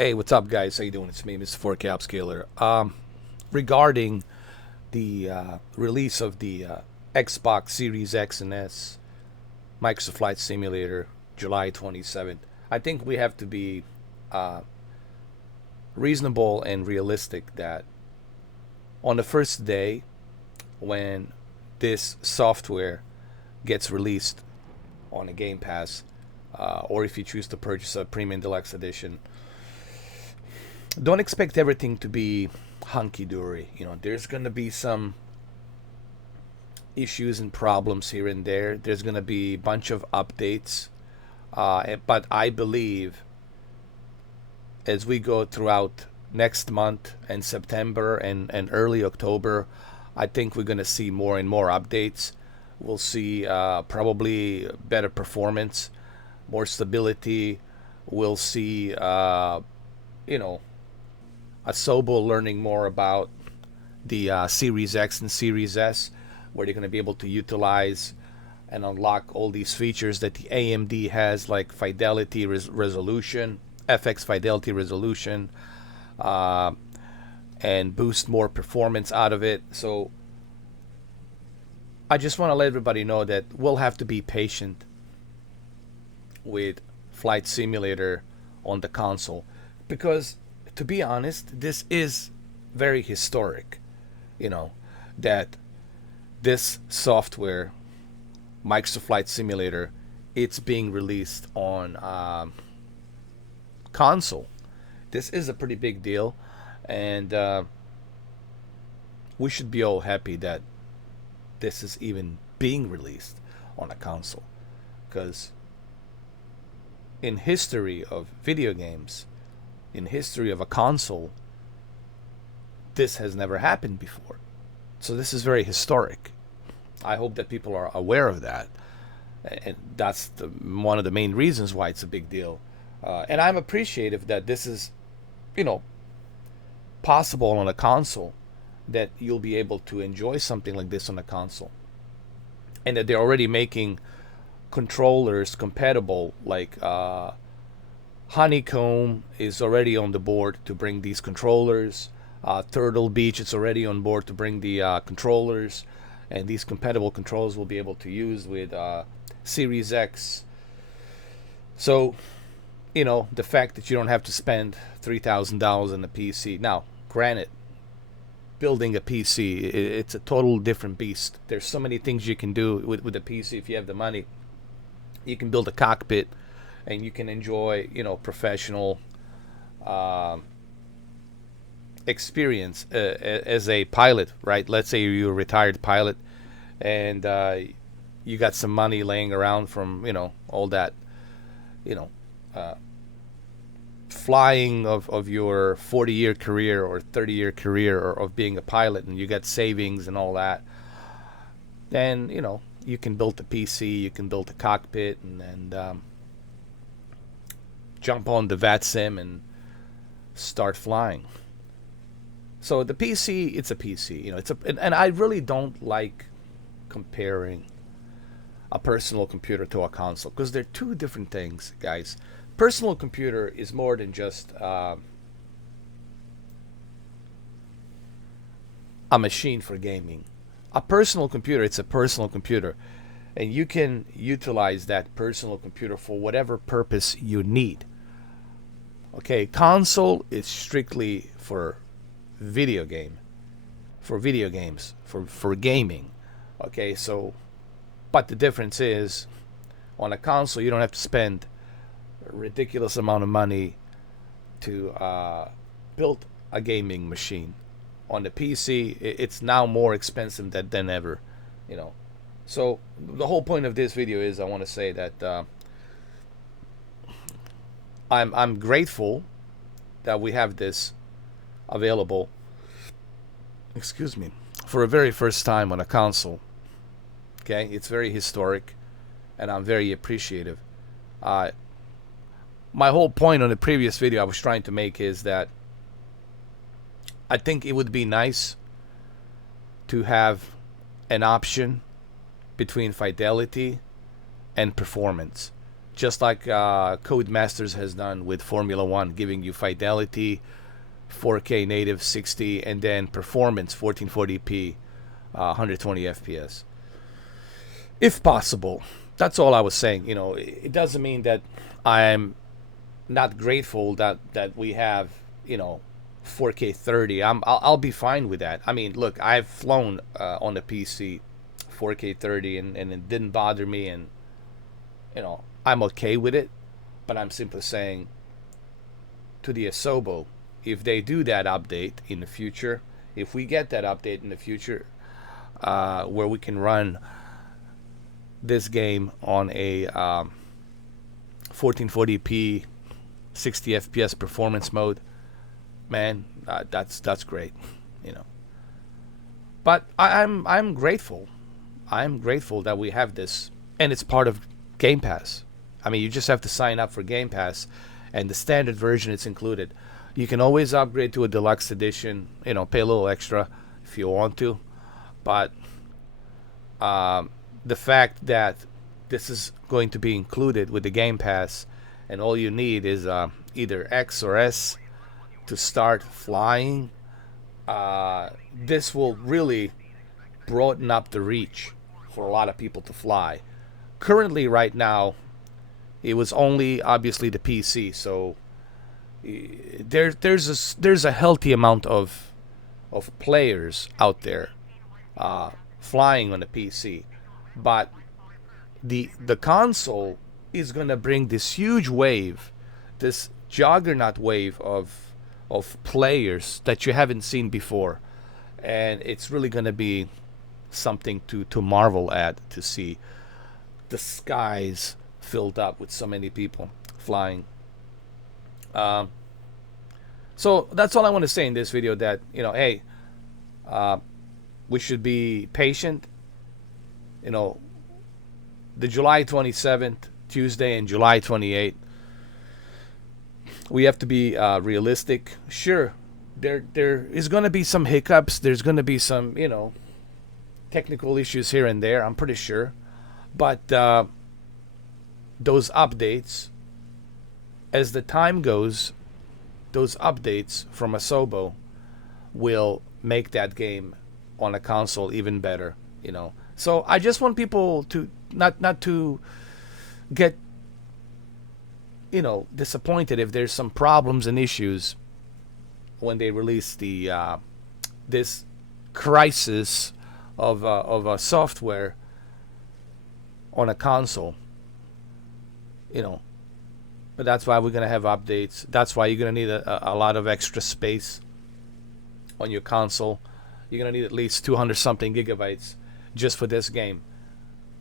Hey, what's up, guys? How you doing? It's me, Mr. 4K Upscaler. Regarding the release of the Xbox Series X and S Microsoft Flight Simulator, July 27th, I think we have to be uh, reasonable and realistic that on the first day when this software gets released on a Game Pass, or if you choose to purchase a Premium Deluxe Edition, don't expect everything to be hunky dory. There's going to be some issues and problems here and there. There's going to be a bunch of updates. But I believe as we go throughout next month and September and early October, I think we're going to see more and more updates. We'll see probably better performance, more stability. We'll see, you know, Asobo learning more about the Series X and Series S, where they're going to be able to utilize and unlock all these features that the AMD has, like fidelity resolution, FX fidelity resolution, uh, and boost more performance out of it. So I just want to let everybody know that we'll have to be patient with Flight Simulator on the console, because to be honest, this is very historic, you know, that this software, Microsoft Flight Simulator, it's being released on console. This is a pretty big deal, and we should be all happy that this is even being released on a console, because in history of video games, in history of a console, this has never happened before. So this is very historic. I hope that people are aware of that, and that's one of the main reasons why it's a big deal. And I'm appreciative that this is, you know, possible on a console, that you'll be able to enjoy something like this on a console, and that they're already making controllers compatible. Like Honeycomb is already on the board to bring these controllers. Turtle Beach is already on board to bring the controllers, and these compatible controllers will be able to use with Series X. So, the fact that you don't have to spend $3,000 on a PC. Now, granted, building a PC, it's a total different beast. There's so many things you can do with a PC if you have the money. You can build a cockpit, and you can enjoy, professional experience as a pilot, right? Let's say you're a retired pilot, and you got some money laying around from, all that, you know, uh, flying of your 40-year career or 30-year career, or of being a pilot, and you got savings and all that. Then, you can build a PC, you can build a cockpit, and jump on the VATSIM and start flying. So the PC, it's a PC, and I really don't like comparing a personal computer to a console, because they're two different things, guys. Personal computer is more than just a machine for gaming. A personal computer, it's a personal computer, and you can utilize that personal computer for whatever purpose you need. Okay, console is strictly for video games, for gaming. Okay, so, but the difference is, on a console you don't have to spend a ridiculous amount of money to build a gaming machine. On the PC, it's now more expensive than ever, So the whole point of this video is, I want to say that I'm grateful that we have this available, excuse me, for a very first time on a console. Okay, it's very historic, and I'm very appreciative. My whole point on the previous video I was trying to make is that I think it would be nice to have an option between fidelity and performance, just like Codemasters has done with Formula One, giving you fidelity, 4K native 60, and then performance 1440p, 120 FPS, if possible. That's all I was saying. You know, it doesn't mean that I'm not grateful that we have, you know, 4K 30. I'll be fine with that. I mean, look, I've flown on the PC 4K 30, and it didn't bother me, and you know, I'm okay with it. But I'm simply saying to the Asobo, if they do that update in the future, if we get that update in the future, where we can run this game on a 1440p 60 FPS performance mode, man, that's great, you know. But I'm grateful. I'm grateful that we have this, and it's part of Game Pass. I mean, you just have to sign up for Game Pass, and the standard version it's included. You can always upgrade to a deluxe edition, you know, pay a little extra if you want to. But the fact that this is going to be included with the Game Pass, and all you need is either X or S to start flying, this will really broaden up the reach for a lot of people to fly. Currently, right now, it was only obviously the PC, so there's a healthy amount of players out there flying on the PC, but the console is gonna bring this huge wave, this juggernaut wave of players that you haven't seen before, and it's really gonna be something to marvel at, to see the skies filled up with so many people flying. So that's all I want to say in this video, that, you know, hey, we should be patient. You know, the July 27th, Tuesday, and July 28th, we have to be realistic. Sure, there is going to be some hiccups. There's going to be some, you know, technical issues here and there, I'm pretty sure. But those updates, as the time goes, those updates from Asobo will make that game on a console even better, you know. So I just want people to not to get, you know, disappointed if there's some problems and issues when they release the this crisis of a software on a console, you know. But that's why we're gonna have updates. That's why you're gonna need a lot of extra space on your console. You're gonna need at least 200 something gigabytes just for this game,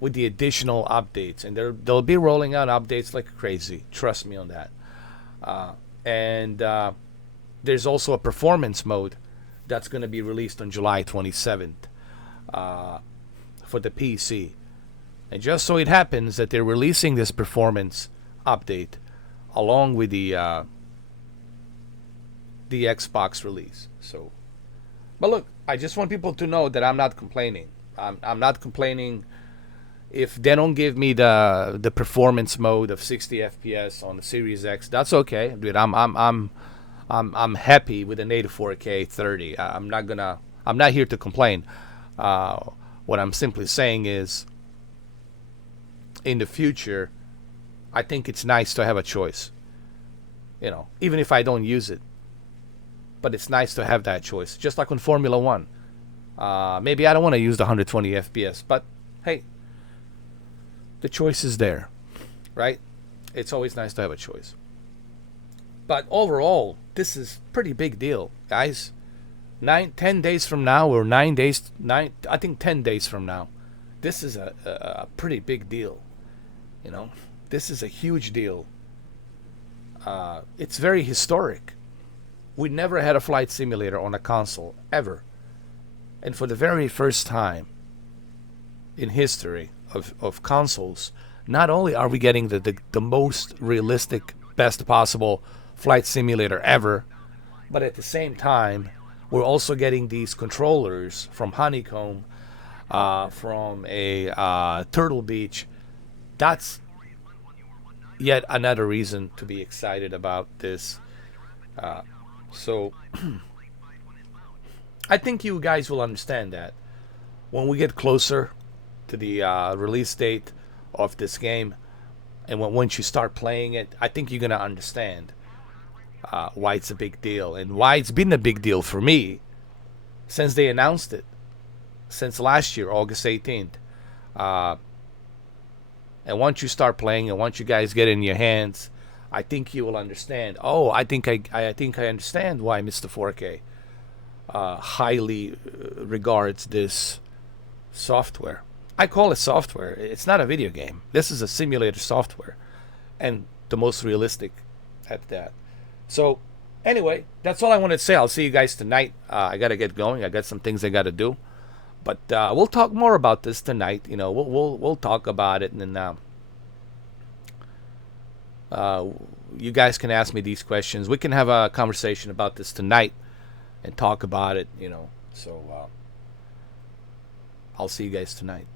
with the additional updates, and they'll be rolling out updates like crazy. Trust me on that. And there's also a performance mode that's gonna be released on July 27th for the PC. And just so it happens that they're releasing this performance update along with the Xbox release. So, but look, I just want people to know that I'm not complaining. I'm not complaining if they don't give me the performance mode of 60 FPS on the Series X. That's okay, dude. I'm happy with the native 4K 30. I'm not here to complain. What I'm simply saying is, in the future, I think it's nice to have a choice. You know, even if I don't use it, but it's nice to have that choice. Just like on Formula One. Maybe I don't want to use the 120 FPS, but hey, the choice is there, right? It's always nice to have a choice. But overall, this is pretty big deal, guys. 10 days from now, or 9 days, I think 10 days from now, this is a pretty big deal. You know, this is a huge deal. It's very historic. We never had a flight simulator on a console, ever. And for the very first time in history of consoles, not only are we getting the most realistic, best possible flight simulator ever, but at the same time, we're also getting these controllers from Honeycomb, from a Turtle Beach. That's yet another reason to be excited about this. So I think you guys will understand that when we get closer to the release date of this game, and once you start playing it, I think you're gonna understand why it's a big deal and why it's been a big deal for me since they announced it, since last year, August 18th. Uh, and once you start playing, and once you guys get in your hands, I think you will understand. Oh, I think I understand why Mr. 4K highly regards this software. I call it software. It's not a video game. This is a simulator software, and the most realistic at that. So, anyway, that's all I wanted to say. I'll see you guys tonight. I gotta get going. I got some things I gotta do, but we'll talk more about this tonight. You know, we'll talk about it, and then you guys can ask me these questions. We can have a conversation about this tonight and talk about it. You know, so I'll see you guys tonight.